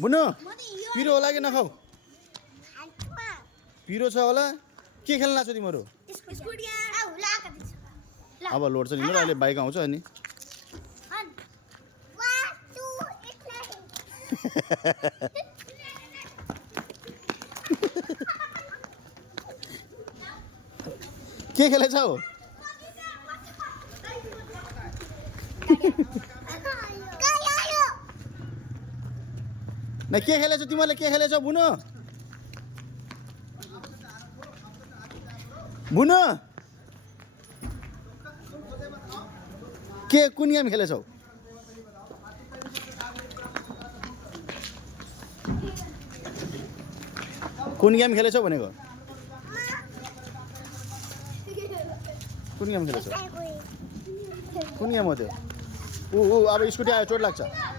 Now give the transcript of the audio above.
बुनु पिरो होला कि नखाऊ पिरो छ होला के खेल्न लाग्छ तिमीहरू अब लोड छ तिम्रो अहिले बाइक आउँछ अनि के खेलेछौ न के खेलेछौ तिमीले के खेलेछौ बुनु बुनु के कुन गेम खेलेछौ कुन गेम खेलेछौ भनेको कुन गेम खेलेछौ कुन गेम हो त्यो ऊ अब स्कुटी आयो चोट लाग्छ